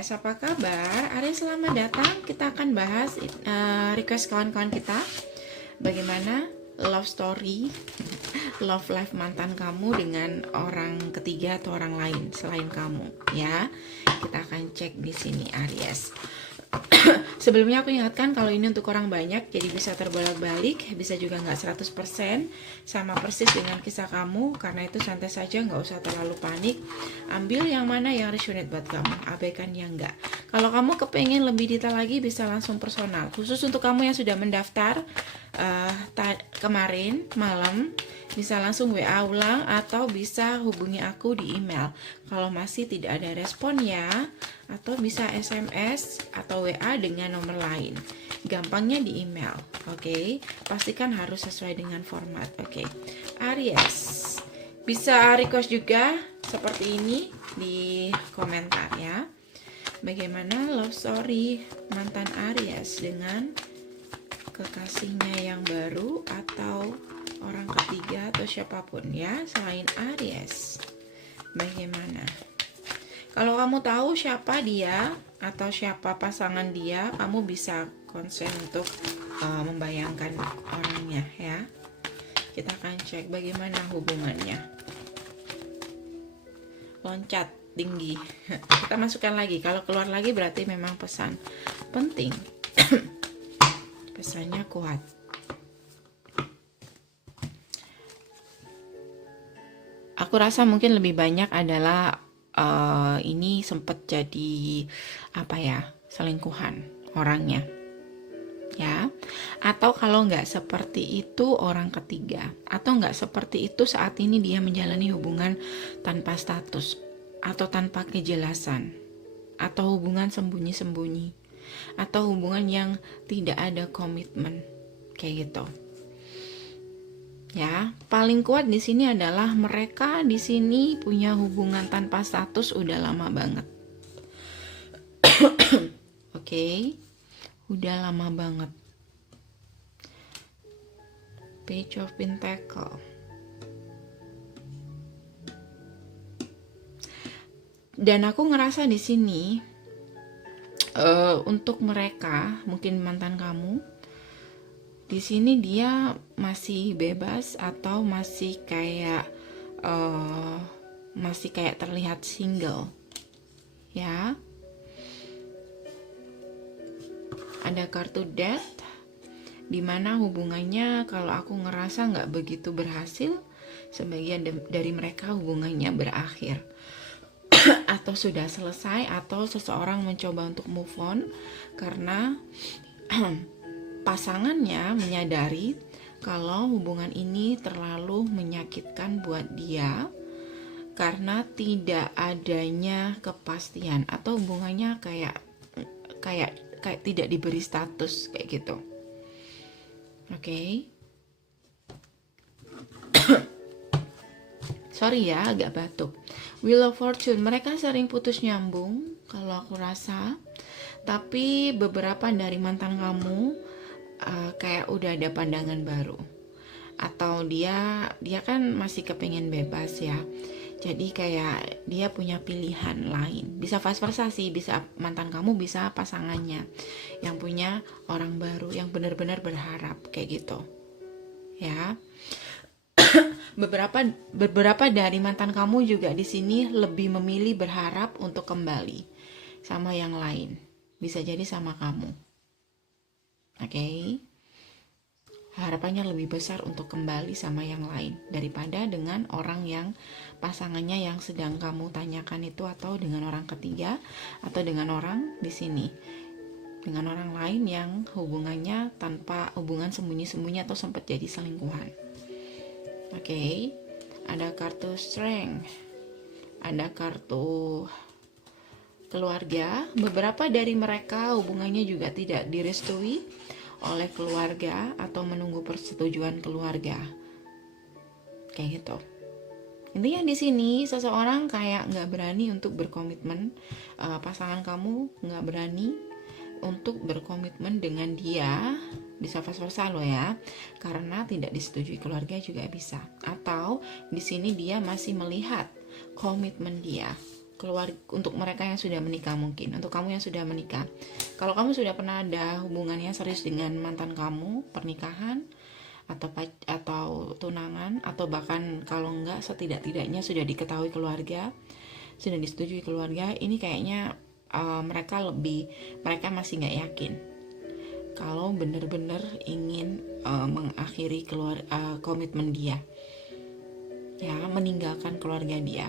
Aries, apa kabar? Aries, selamat datang. Kita akan bahas request kawan-kawan kita. Bagaimana love story, love life mantan kamu dengan orang ketiga atau orang lain selain kamu, ya. Kita akan cek di sini, Aries. Sebelumnya aku ingatkan kalau ini untuk orang banyak, jadi bisa terbolak-balik, bisa juga nggak 100% sama persis dengan kisah kamu. Karena itu santai saja, nggak usah terlalu panik. Ambil yang mana yang resonate buat kamu, abaikan yang nggak. Kalau kamu kepengen lebih detail lagi, bisa langsung personal. Khusus untuk kamu yang sudah mendaftar kemarin malam, bisa langsung WA ulang atau bisa hubungi aku di email kalau masih tidak ada responnya, atau bisa SMS atau WA dengan nomor lain. Gampangnya di email, oke? Pastikan harus sesuai dengan format, oke? Aries, bisa request juga seperti ini di komentar ya. Bagaimana love story mantan Aries dengan kekasihnya yang baru atau orang ketiga atau siapapun ya selain Aries. Bagaimana? Kalau kamu tahu siapa dia atau siapa pasangan dia, kamu bisa konsen untuk membayangkan orangnya ya. Kita akan cek bagaimana hubungannya. Loncat tinggi. Kita masukkan lagi. Kalau keluar lagi berarti memang pesan penting. Pesannya kuat. Aku rasa mungkin lebih banyak adalah ini sempat jadi selingkuhan orangnya, ya. Atau kalau nggak seperti itu orang ketiga, atau nggak seperti itu saat ini dia menjalani hubungan tanpa status atau tanpa kejelasan, atau hubungan sembunyi-sembunyi, atau hubungan yang tidak ada komitmen kayak gitu. Ya, paling kuat di sini adalah mereka di sini punya hubungan tanpa status udah lama banget. Oke, udah lama banget. Page of Pentacle. Dan aku ngerasa di sini untuk mereka, mungkin mantan kamu, di sini dia masih bebas atau masih kayak terlihat single, ya. Ada kartu Death, dimana hubungannya kalau aku ngerasa nggak begitu berhasil. Sebagian dari mereka hubungannya berakhir atau sudah selesai, atau seseorang mencoba untuk move on karena pasangannya menyadari kalau hubungan ini terlalu menyakitkan buat dia karena tidak adanya kepastian, atau hubungannya kayak tidak diberi status kayak gitu. Oke. Sorry ya, agak batuk. Wheel of Fortune, mereka sering putus nyambung kalau aku rasa. Tapi beberapa dari mantan kamu kayak udah ada pandangan baru, atau dia kan masih kepengen bebas ya, jadi kayak dia punya pilihan lain. Bisa vice versa sih, bisa mantan kamu, bisa pasangannya yang punya orang baru yang benar-benar berharap kayak gitu ya. beberapa dari mantan kamu juga di sini lebih memilih berharap untuk kembali sama yang lain, bisa jadi sama kamu. Oke. Harapannya lebih besar untuk kembali sama yang lain daripada dengan orang yang pasangannya yang sedang kamu tanyakan itu, atau dengan orang ketiga, atau dengan orang di sini, dengan orang lain yang hubungannya tanpa hubungan sembunyi-sembunyi atau sempat jadi selingkuhan. Oke. Ada kartu Strength, ada kartu keluarga. Beberapa dari mereka hubungannya juga tidak direstui oleh keluarga atau menunggu persetujuan keluarga kayak gitu. Intinya di sini seseorang kayak nggak berani untuk berkomitmen, pasangan kamu nggak berani untuk berkomitmen dengan dia, bisa vice versa loh ya, karena tidak disetujui keluarga juga bisa. Atau di sini dia masih melihat komitmen dia untuk mereka yang sudah menikah, mungkin untuk kamu yang sudah menikah. Kalau kamu sudah pernah ada hubungannya serius dengan mantan kamu, pernikahan atau tunangan, atau bahkan kalau enggak setidak-tidaknya sudah diketahui keluarga, sudah disetujui keluarga, ini kayaknya mereka masih nggak yakin kalau benar-benar ingin mengakhiri komitmen dia, ya, meninggalkan keluarga dia,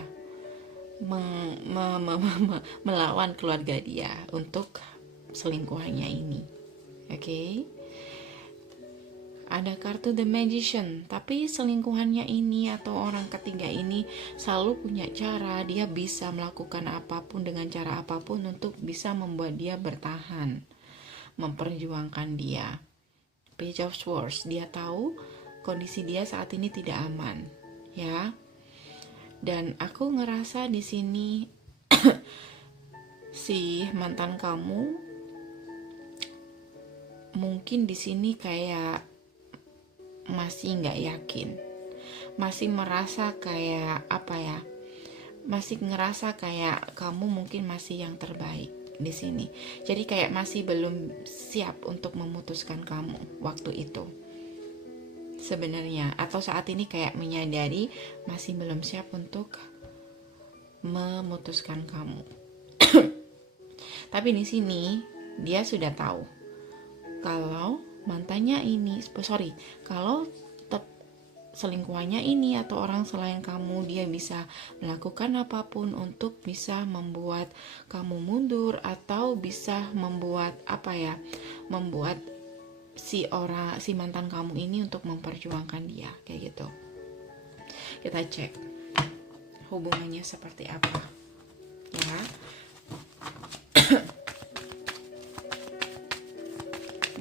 melawan keluarga dia untuk selingkuhannya ini. Oke. Ada kartu The Magician, tapi selingkuhannya ini atau orang ketiga ini selalu punya cara, dia bisa melakukan apapun dengan cara apapun untuk bisa membuat dia bertahan, memperjuangkan dia. Page of Swords, dia tahu kondisi dia saat ini tidak aman, ya. Dan aku ngerasa di sini si mantan kamu mungkin di sini kayak masih nggak yakin, masih merasa kayak apa ya, masih ngerasa kayak kamu mungkin masih yang terbaik di sini. Jadi kayak masih belum siap untuk memutuskan kamu waktu itu sebenarnya, atau saat ini kayak menyadari masih belum siap untuk memutuskan kamu. Tapi di sini dia sudah tahu kalau mantannya ini, kalau selingkuhannya ini atau orang selain kamu, dia bisa melakukan apapun untuk bisa membuat kamu mundur, atau bisa membuat membuat si mantan kamu ini untuk memperjuangkan dia, kayak gitu. Kita cek hubungannya seperti apa, ya.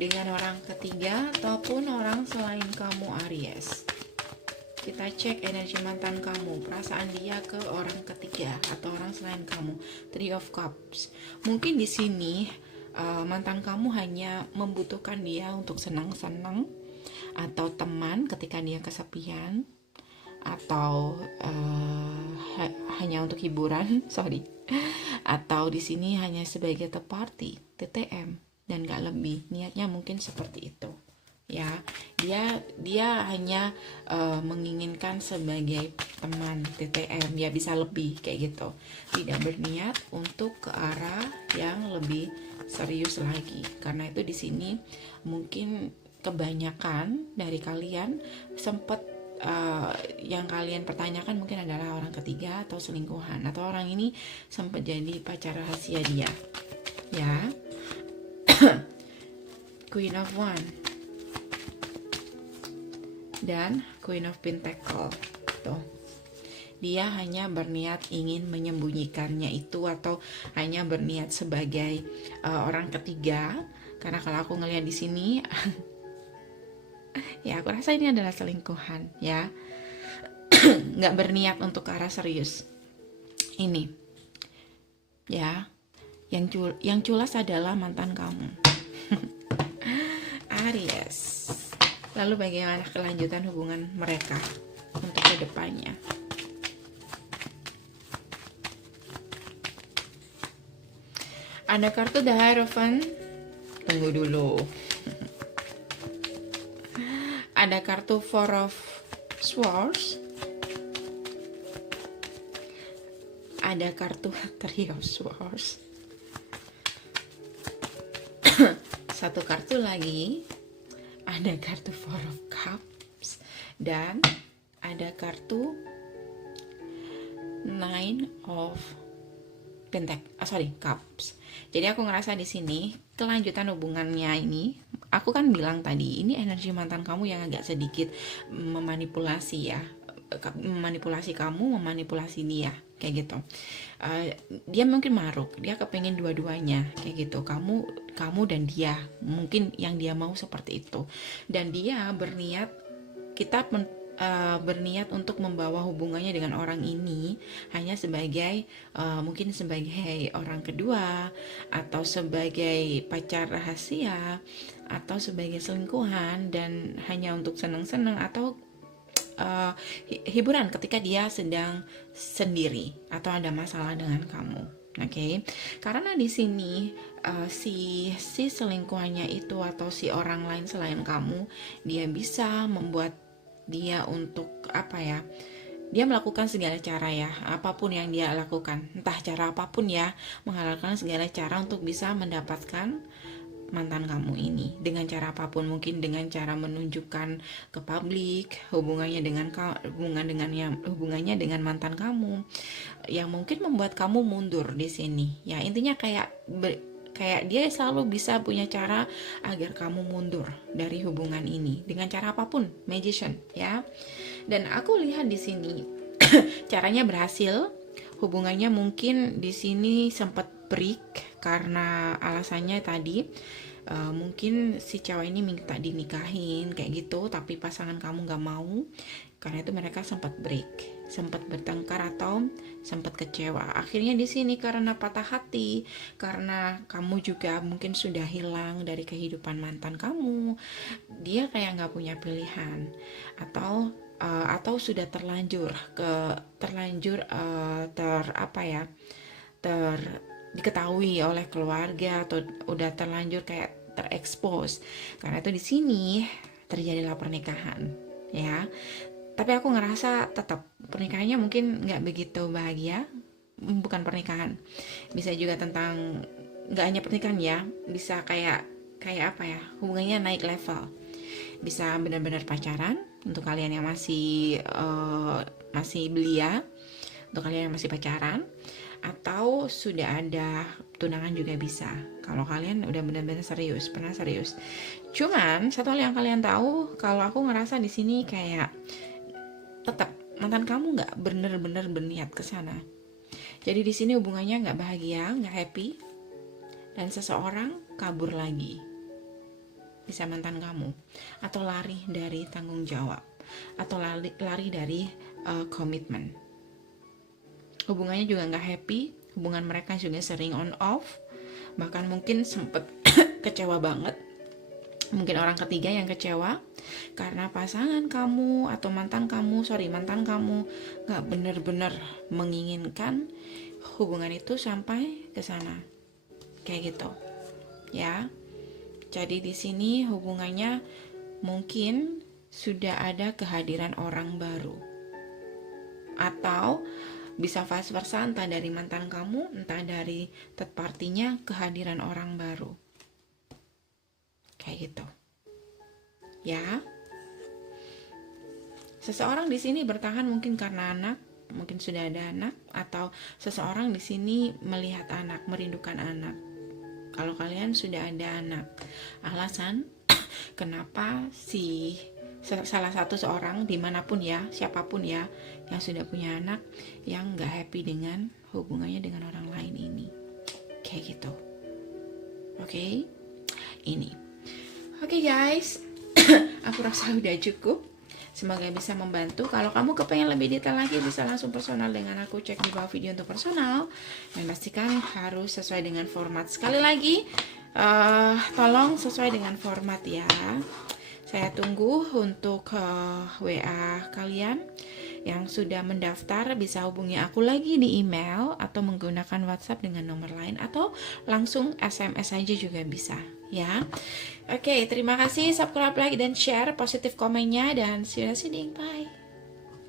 Dengan orang ketiga ataupun orang selain kamu, Aries. Kita cek energi mantan kamu, perasaan dia ke orang ketiga atau orang selain kamu. Three of Cups. Mungkin di sini mantan kamu hanya membutuhkan dia untuk senang-senang, atau teman ketika dia kesepian, atau hanya untuk hiburan, atau di sini hanya sebagai third party, TTM, dan gak lebih. Niatnya mungkin seperti itu, ya. Dia hanya menginginkan sebagai teman, TTM, ya, bisa lebih kayak gitu, tidak berniat untuk ke arah yang lebih serius lagi. Karena itu di sini mungkin kebanyakan dari kalian sempat yang kalian pertanyakan mungkin adalah orang ketiga atau selingkuhan, atau orang ini sempat jadi pacar rahasia dia, ya. Queen of Wands dan Queen of Pentacles. Tuh. Dia hanya berniat ingin menyembunyikannya itu, atau hanya berniat sebagai orang ketiga. Karena kalau aku ngelihat di sini ya, aku rasa ini adalah selingkuhan, ya. Nggak berniat untuk ke arah serius ini, ya. Yang culas adalah mantan kamu. Aries. Lalu bagaimana kelanjutan hubungan mereka untuk kedepannya? Ada kartu The Hierophant. Tunggu dulu. Ada kartu Four of Swords. Ada kartu Three of Swords. Satu kartu lagi. Ada kartu Four of Cups. Dan ada kartu Nine of Cups. Jadi aku ngerasa di sini kelanjutan hubungannya ini, aku kan bilang tadi, ini energi mantan kamu yang agak sedikit memanipulasi, ya. Memanipulasi kamu, memanipulasi dia, kayak gitu. Dia mungkin maruk, dia kepengen dua-duanya, kayak gitu. Kamu dan dia, mungkin yang dia mau seperti itu. Dan dia berniat, berniat untuk membawa hubungannya dengan orang ini hanya sebagai mungkin sebagai orang kedua, atau sebagai pacar rahasia, atau sebagai selingkuhan, dan hanya untuk senang-senang, atau hiburan ketika dia sedang sendiri atau ada masalah dengan kamu. Oke, karena di sini si selingkuhannya itu atau si orang lain selain kamu, dia bisa membuat dia untuk apa ya? Dia melakukan segala cara ya, apapun yang dia lakukan, entah cara apapun ya, menghalalkan segala cara untuk bisa mendapatkan mantan kamu ini dengan cara apapun, mungkin dengan cara menunjukkan ke publik hubungannya dengan mantan kamu yang mungkin membuat kamu mundur di sini. Ya intinya kayak dia selalu bisa punya cara agar kamu mundur dari hubungan ini dengan cara apapun, magician ya. Dan aku lihat di sini caranya berhasil. Hubungannya mungkin di sini sempat break karena alasannya tadi mungkin si cewek ini minta dinikahin kayak gitu, tapi pasangan kamu gak mau. Karena itu mereka sempat break, sempat bertengkar atau sempat kecewa. Akhirnya di sini karena patah hati, karena kamu juga mungkin sudah hilang dari kehidupan mantan kamu, dia kayak nggak punya pilihan atau sudah terlanjur diketahui oleh keluarga atau udah terlanjur kayak terekspos. Karena itu di sini terjadilah pernikahan ya. Tapi aku ngerasa tetap pernikahannya mungkin nggak begitu bahagia. Bukan pernikahan, bisa juga tentang nggak hanya pernikahan ya, bisa kayak apa ya, hubungannya naik level, bisa benar-benar pacaran untuk kalian yang masih belia, untuk kalian yang masih pacaran, atau sudah ada tunangan juga bisa kalau kalian udah benar-benar serius, pernah serius. Cuman satu hal yang kalian tahu, kalau aku ngerasa di sini kayak tetap mantan kamu nggak bener-bener berniat ke sana. Jadi di sini hubungannya nggak bahagia, nggak happy, dan seseorang kabur lagi, bisa mantan kamu, atau lari dari tanggung jawab, atau lari dari komitmen. Hubungannya juga nggak happy, hubungan mereka juga sering on off, bahkan mungkin sempet kecewa banget. Mungkin orang ketiga yang kecewa karena pasangan kamu atau mantan kamu gak bener-bener menginginkan hubungan itu sampai ke sana, kayak gitu ya. Jadi di sini hubungannya mungkin sudah ada kehadiran orang baru, atau bisa vice versa, entah dari mantan kamu, entah dari third party-nya, kehadiran orang baru. Kayak gitu. Ya. Seseorang di sini bertahan mungkin karena anak, mungkin sudah ada anak, atau seseorang di sini melihat anak, merindukan anak. Kalau kalian sudah ada anak, alasan kenapa salah satu seorang dimanapun ya, siapapun ya, yang sudah punya anak, yang gak happy dengan hubungannya dengan orang lain ini, kayak gitu. Oke? Ini Oke guys, aku rasa udah cukup. Semoga bisa membantu. Kalau kamu kepengen lebih detail lagi, bisa langsung personal dengan aku, cek di bawah video untuk personal. Dan pastikan harus sesuai dengan format. Sekali lagi, tolong sesuai dengan format ya. Saya tunggu untuk WA kalian yang sudah mendaftar. Bisa hubungi aku lagi di email atau menggunakan WhatsApp dengan nomor lain, atau langsung SMS aja juga bisa ya. Oke, terima kasih, subscribe, like, dan share, positif komennya, dan see you next video. Bye.